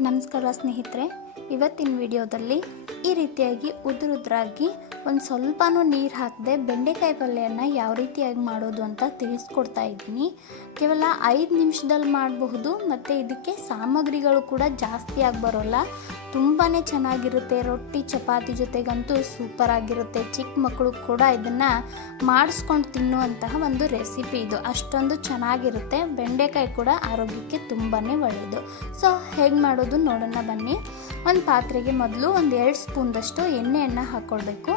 ನಮಸ್ಕಾರ ಸ್ನೇಹಿತರೆ. ಇವತ್ತಿನ ವಿಡಿಯೋದಲ್ಲಿ ಈ ರೀತಿಯಾಗಿ ಉದುರುದ್ರಾಗಿ ಒಂದು ಸ್ವಲ್ಪನೂ ನೀರು ಹಾಕದೆ ಬೆಂಡೆಕಾಯಿ ಪಲ್ಯನ ಯಾವ ರೀತಿಯಾಗಿ ಮಾಡೋದು ಅಂತ ತಿಳಿಸ್ಕೊಡ್ತಾ ಇದ್ದೀನಿ. ಕೇವಲ ಐದು ನಿಮಿಷದಲ್ಲಿ ಮಾಡಬಹುದು, ಮತ್ತು ಇದಕ್ಕೆ ಸಾಮಗ್ರಿಗಳು ಕೂಡ ಜಾಸ್ತಿ ಆಗಿ ಬರೋಲ್ಲ. ತುಂಬಾ ಚೆನ್ನಾಗಿರುತ್ತೆ, ರೊಟ್ಟಿ, ಚಪಾತಿ ಜೊತೆಗಂತೂ ಸೂಪರ್ ಆಗಿರುತ್ತೆ. ಚಿಕ್ಕ ಮಕ್ಕಳು ಕೂಡ ಇದನ್ನು ಮಾಡಿಸ್ಕೊಂಡು ತಿನ್ನುವಂತಹ ಒಂದು ರೆಸಿಪಿ ಇದು. ಅಷ್ಟೊಂದು ಚೆನ್ನಾಗಿರುತ್ತೆ, ಬೆಂಡೆಕಾಯಿ ಕೂಡ ಆರೋಗ್ಯಕ್ಕೆ ತುಂಬಾ ಒಳ್ಳೆಯದು ಸೊ, ಹೇಗೆ ಮಾಡೋದು ನೋಡೋಣ ಬನ್ನಿ. ಒಂದು ಪಾತ್ರೆಗೆ ಮೊದಲು ಒಂದು ಎರಡು ಸ್ಪೂನ್ದಷ್ಟು ಎಣ್ಣೆಯನ್ನು ಹಾಕ್ಕೊಳ್ಬೇಕು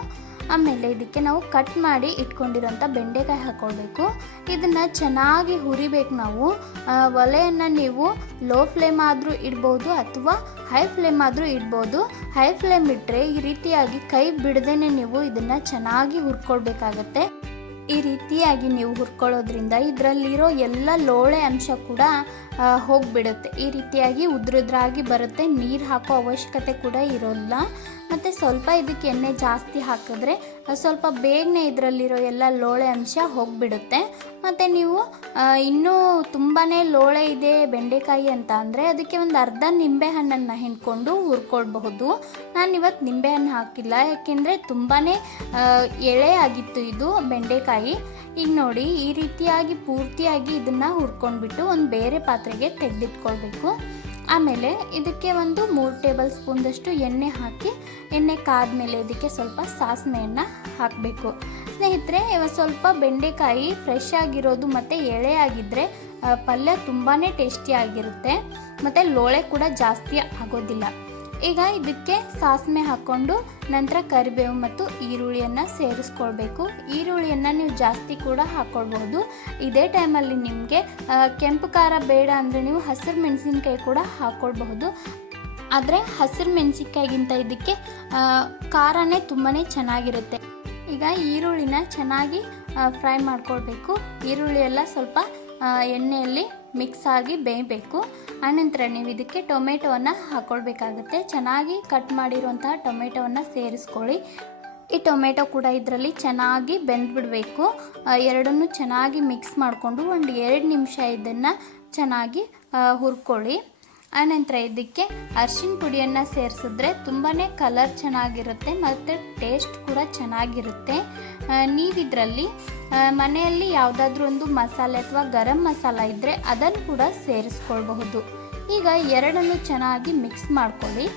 ಆಮೇಲೆ ಇದಕ್ಕೆ ನಾವು ಕಟ್ ಮಾಡಿ ಇಟ್ಕೊಂಡಿರೋಂಥ ಬೆಂಡೆಕಾಯಿ ಹಾಕ್ಕೊಳ್ಬೇಕು ಇದನ್ನು ಚೆನ್ನಾಗಿ ಹುರಿಬೇಕು ನಾವು. ಒಲೆಯನ್ನು ನೀವು ಲೋ ಫ್ಲೇಮ್ ಆದರೂ ಇಡ್ಬೋದು ಅಥವಾ ಹೈ ಫ್ಲೇಮ್ ಆದರೂ ಇಡ್ಬೋದು. ಹೈ ಫ್ಲೇಮ್ ಇಟ್ಟರೆ ಈ ರೀತಿಯಾಗಿ ಕೈ ಬಿಡದೇ ನೀವು ಇದನ್ನು ಚೆನ್ನಾಗಿ ಹುರ್ಕೊಳ್ಬೇಕಾಗತ್ತೆ. ಈ ರೀತಿಯಾಗಿ ನೀವು ಹುರ್ಕೊಳ್ಳೋದ್ರಿಂದ ಇದರಲ್ಲಿರೋ ಎಲ್ಲ ಲೋಳೆ ಅಂಶ ಕೂಡ ಹೋಗ್ಬಿಡುತ್ತೆ. ಈ ರೀತಿಯಾಗಿ ಉದ್ರದ್ರಾಗಿ ಬರುತ್ತೆ. ನೀರು ಹಾಕೋ ಅವಶ್ಯಕತೆ ಕೂಡ ಇರೋಲ್ಲ. ಮತ್ತು ಸ್ವಲ್ಪ ಇದಕ್ಕೆ ಎಣ್ಣೆ ಜಾಸ್ತಿ ಹಾಕಿದ್ರೆ ಸ್ವಲ್ಪ ಬೇಗನೆ ಇದರಲ್ಲಿರೋ ಎಲ್ಲ ಲೋಳೆ ಅಂಶ ಹೋಗಿಬಿಡುತ್ತೆ. ಮತ್ತು ನೀವು ಇನ್ನೂ ತುಂಬಾ ಲೋಳೆ ಇದೆ ಬೆಂಡೆಕಾಯಿ ಅಂತ ಅಂದರೆ ಅದಕ್ಕೆ ಒಂದು ಅರ್ಧ ನಿಂಬೆಹಣ್ಣನ್ನು ಹಿಂಡ್ಕೊಂಡು ಹುರ್ಕೊಳ್ಬಹುದು. ನಾನು ಇವತ್ತು ನಿಂಬೆಹಣ್ಣು ಹಾಕಿಲ್ಲ, ಯಾಕೆಂದರೆ ತುಂಬಾ ಎಳೆ ಆಗಿತ್ತು ಇದು ಬೆಂಡೆಕಾಯಿ. ಈಗ ನೋಡಿ, ಈ ರೀತಿಯಾಗಿ ಪೂರ್ತಿಯಾಗಿ ಇದನ್ನು ಹುರ್ಕೊಂಡ್ಬಿಟ್ಟು ಒಂದು ಬೇರೆ ಪಾತ್ರೆಗೆ ತೆಗೆದಿಟ್ಕೊಳ್ಬೇಕು. ಆಮೇಲೆ ಇದಕ್ಕೆ ಒಂದು ಮೂರು ಟೇಬಲ್ ಸ್ಪೂನ್ದಷ್ಟು ಎಣ್ಣೆ ಹಾಕಿ, ಎಣ್ಣೆ ಕಾದ್ಮೇಲೆ ಇದಕ್ಕೆ ಸ್ವಲ್ಪ ಸಾಸಿವೆಯನ್ನು ಹಾಕಬೇಕು. ಸ್ನೇಹಿತರೆ ಸ್ವಲ್ಪ ಬೆಂಡೆಕಾಯಿ ಫ್ರೆಶ್ ಆಗಿರೋದು ಮತ್ತು ಎಳೆ ಆಗಿದ್ದರೆ ಪಲ್ಯ ತುಂಬಾ ಟೇಸ್ಟಿಯಾಗಿರುತ್ತೆ ಮತ್ತು ಲೋಳೆ ಕೂಡ ಜಾಸ್ತಿ ಆಗೋದಿಲ್ಲ. ಈಗ ಇದಕ್ಕೆ ಸಾಸಿವೆ ಹಾಕ್ಕೊಂಡು ನಂತರ ಕರಿಬೇವು ಮತ್ತು ಈರುಳ್ಳಿಯನ್ನು ಸೇರಿಸ್ಕೊಳ್ಬೇಕು. ಈರುಳ್ಳಿಯನ್ನು ನೀವು ಜಾಸ್ತಿ ಕೂಡ ಹಾಕ್ಕೊಳ್ಬಹುದು ಇದೇ ಟೈಮಲ್ಲಿ ನಿಮಗೆ ಕೆಂಪು ಖಾರ ಬೇಡ ಅಂದರೆ ನೀವು ಹಸಿರು ಮೆಣಸಿನ್ಕಾಯಿ ಕೂಡ ಹಾಕ್ಕೊಳ್ಬಹುದು ಆದರೆ ಹಸಿರು ಮೆಣಸಿನ್ಕಾಯಿಗಿಂತ ಇದಕ್ಕೆ ಖಾರನೇ ತುಂಬಾ ಚೆನ್ನಾಗಿರುತ್ತೆ. ಈಗ ಈರುಳ್ಳಿನ ಚೆನ್ನಾಗಿ ಫ್ರೈ ಮಾಡ್ಕೊಳ್ಬೇಕು. ಈರುಳ್ಳಿ ಎಲ್ಲ ಸ್ವಲ್ಪ ಎಣ್ಣೆಯಲ್ಲಿ ಮಿಕ್ಸ್ ಆಗಿ ಬೇಯಬೇಕು. ಆನಂತರ ನೀವು ಇದಕ್ಕೆ ಟೊಮೆಟೊವನ್ನು ಹಾಕ್ಕೊಳ್ಬೇಕಾಗುತ್ತೆ ಚೆನ್ನಾಗಿ ಕಟ್ ಮಾಡಿರುವಂತಹ ಟೊಮೆಟೊವನ್ನು ಸೇರಿಸ್ಕೊಳ್ಳಿ. ಈ ಟೊಮೆಟೊ ಕೂಡ ಇದರಲ್ಲಿ ಚೆನ್ನಾಗಿ ಬೆಂದ್ಬಿಡಬೇಕು. ಎರಡನ್ನೂ ಚೆನ್ನಾಗಿ ಮಿಕ್ಸ್ ಮಾಡಿಕೊಂಡು ಒಂದು ಎರಡು ನಿಮಿಷ ಇದನ್ನು ಚೆನ್ನಾಗಿ ಹುರ್ಕೊಳ್ಳಿ. ಆನಂತರ ಇದಕ್ಕೆ ಅರ್ಶಿನ ಪುಡಿಯನ್ನು ಸೇರಿಸಿದ್ರೆ ತುಂಬಾ ಕಲರ್ ಚೆನ್ನಾಗಿರುತ್ತೆ ಮತ್ತು ಟೇಸ್ಟ್ ಕೂಡ ಚೆನ್ನಾಗಿರುತ್ತೆ. ನೀವಿದರಲ್ಲಿ ಮನೆಯಲ್ಲಿ ಯಾವುದಾದ್ರೂ ಒಂದು ಮಸಾಲೆ ಅಥವಾ ಗರಂ ಮಸಾಲ ಇದ್ದರೆ ಅದನ್ನು ಕೂಡ ಸೇರಿಸ್ಕೊಳ್ಬಹುದು. ಈಗ ಎರಡನ್ನು ಚೆನ್ನಾಗಿ ಮಿಕ್ಸ್ ಮಾಡ್ಕೊಳ್ಳಿ.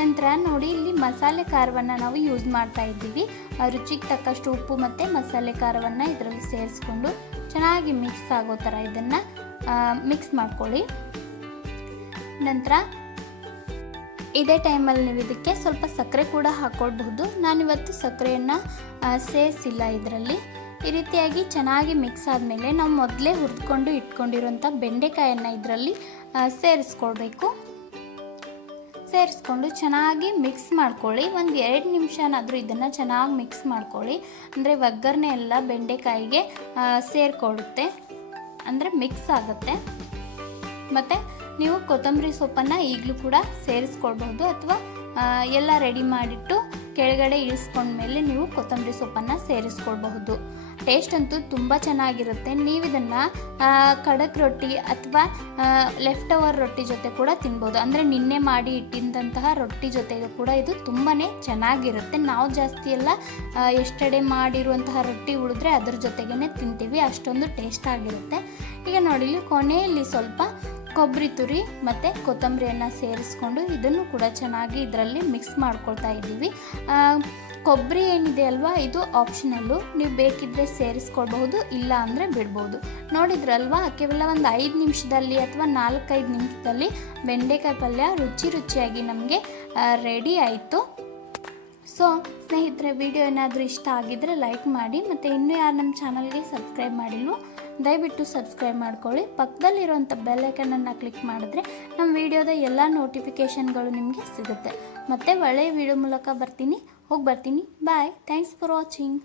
ನಂತರ ನೋಡಿ, ಇಲ್ಲಿ ಮಸಾಲೆ ಖಾರವನ್ನು ನಾವು ಯೂಸ್ ಮಾಡ್ತಾ ಇದ್ದೀವಿ. ರುಚಿಗೆ ತಕ್ಕಷ್ಟು ಉಪ್ಪು ಮತ್ತು ಮಸಾಲೆ ಖಾರವನ್ನು ಇದರಲ್ಲಿ ಸೇರಿಸ್ಕೊಂಡು ಚೆನ್ನಾಗಿ ಮಿಕ್ಸ್ ಆಗೋ ಥರ ಇದನ್ನು ಮಿಕ್ಸ್ ಮಾಡ್ಕೊಳ್ಳಿ. ನಂತರ ಇದೇ ಟೈಮಲ್ಲಿ ನೀವು ಇದಕ್ಕೆ ಸ್ವಲ್ಪ ಸಕ್ಕರೆ ಕೂಡ ಹಾಕ್ಕೊಳ್ಬಹುದು ನಾನಿವತ್ತು ಸಕ್ಕರೆಯನ್ನು ಸೇರಿಸಿಲ್ಲ ಇದರಲ್ಲಿ. ಈ ರೀತಿಯಾಗಿ ಚೆನ್ನಾಗಿ ಮಿಕ್ಸ್ ಆದಮೇಲೆ ನಾವು ಮೊದಲೇ ಹುರಿದುಕೊಂಡು ಇಟ್ಕೊಂಡಿರುವಂಥ ಬೆಂಡೆಕಾಯನ್ನು ಇದರಲ್ಲಿ ಸೇರಿಸ್ಕೊಳ್ಬೇಕು. ಸೇರಿಸ್ಕೊಂಡು ಚೆನ್ನಾಗಿ ಮಿಕ್ಸ್ ಮಾಡ್ಕೊಳ್ಳಿ. ಒಂದು ಎರಡು ನಿಮಿಷನಾದರೂ ಇದನ್ನು ಚೆನ್ನಾಗಿ ಮಿಕ್ಸ್ ಮಾಡ್ಕೊಳ್ಳಿ. ಅಂದರೆ ಒಗ್ಗರಣೆ ಎಲ್ಲ ಬೆಂಡೆಕಾಯಿಗೆ ಸೇರಿಕೊಳ್ಳುತ್ತೆ ಅಂದರೆ ಮಿಕ್ಸ್ ಆಗುತ್ತೆ. ಮತ್ತು ನೀವು ಕೊತ್ತಂಬರಿ ಸೊಪ್ಪನ್ನು ಈಗಲೂ ಕೂಡ ಸೇರಿಸ್ಕೊಳ್ಬಹುದು ಅಥವಾ ಎಲ್ಲ ರೆಡಿ ಮಾಡಿಟ್ಟು ಕೆಳಗಡೆ ಇಳಿಸ್ಕೊಂಡ್ಮೇಲೆ ನೀವು ಕೊತ್ತಂಬರಿ ಸೊಪ್ಪನ್ನು ಸೇರಿಸ್ಕೊಳ್ಬಹುದು. ಟೇಸ್ಟ್ ಅಂತೂ ತುಂಬ ಚೆನ್ನಾಗಿರುತ್ತೆ. ನೀವು ಇದನ್ನು ಖಡಕ್ ರೊಟ್ಟಿ ಅಥವಾ ಲೆಫ್ಟ್ ಓವರ್ ರೊಟ್ಟಿ ಜೊತೆ ಕೂಡ ತಿನ್ಬೋದು. ಅಂದರೆ ನಿನ್ನೆ ಮಾಡಿ ಇಟ್ಟಿದ್ದಂತಹ ರೊಟ್ಟಿ ಜೊತೆಗೆ ಕೂಡ ಇದು ತುಂಬಾ ಚೆನ್ನಾಗಿರುತ್ತೆ. ನಾವು ಜಾಸ್ತಿ ಎಲ್ಲ ಎಷ್ಟಡೆ ಮಾಡಿರುವಂತಹ ರೊಟ್ಟಿ ಉಳಿದ್ರೆ ಅದ್ರ ಜೊತೆಗೇ ತಿಂತೀವಿ. ಅಷ್ಟೊಂದು ಟೇಸ್ಟ್ ಆಗಿರುತ್ತೆ. ಈಗ ನೋಡಿಲಿ ಕೊನೆಯಲ್ಲಿ ಸ್ವಲ್ಪ ಕೊಬ್ಬರಿ ತುರಿ ಮತ್ತು ಕೊತ್ತಂಬರಿಯನ್ನು ಸೇರಿಸ್ಕೊಂಡು ಇದನ್ನು ಕೂಡ ಚೆನ್ನಾಗಿ ಇದರಲ್ಲಿ ಮಿಕ್ಸ್ ಮಾಡ್ಕೊಳ್ತಾ ಇದ್ದೀವಿ. ಕೊಬ್ಬರಿ ಏನಿದೆ ಅಲ್ವಾ? ಇದು ಆಪ್ಷನಲ್ಲು ನೀವು ಬೇಕಿದ್ದರೆ ಸೇರಿಸ್ಕೊಳ್ಬಹುದು, ಇಲ್ಲ ಅಂದರೆ ಬಿಡ್ಬೋದು. ನೋಡಿದ್ರಲ್ವಾ ಕೇವಲ ಒಂದು ಐದು ನಿಮಿಷದಲ್ಲಿ ಅಥವಾ ನಾಲ್ಕೈದು ನಿಮಿಷದಲ್ಲಿ ಬೆಂಡೆಕಾಯಿ ಪಲ್ಯ ರುಚಿ ರುಚಿಯಾಗಿ ನಮಗೆ ರೆಡಿ ಆಯಿತು. ಸೊ ಸ್ನೇಹಿತರೆ ವಿಡಿಯೋ ಏನಾದರೂ ಇಷ್ಟ ಆಗಿದ್ದರೆ ಲೈಕ್ ಮಾಡಿ ಮತ್ತು ಇನ್ನೂ ಯಾರು ನಮ್ಮ ಚಾನಲ್ಗೆ ಸಬ್ಸ್ಕ್ರೈಬ್ ಮಾಡಿಲ್ವೋ ದಯವಿಟ್ಟು ಸಬ್ಸ್ಕ್ರೈಬ್ ಮಾಡ್ಕೊಳ್ಳಿ. ಪಕ್ಕದಲ್ಲಿರುವಂಥ ಬೆಲ್ಲೈಕನನ್ನು ಕ್ಲಿಕ್ ಮಾಡಿದ್ರೆ ನಮ್ಮ ವಿಡಿಯೋದ ಎಲ್ಲ ನೋಟಿಫಿಕೇಷನ್ಗಳು ನಿಮಗೆ ಸಿಗುತ್ತೆ. ಮತ್ತು ಒಳ್ಳೆಯ ವಿಡಿಯೋ ಮೂಲಕ ಬರ್ತೀನಿ. ಹೋಗಿ ಬರ್ತೀನಿ. Bye thanks for watching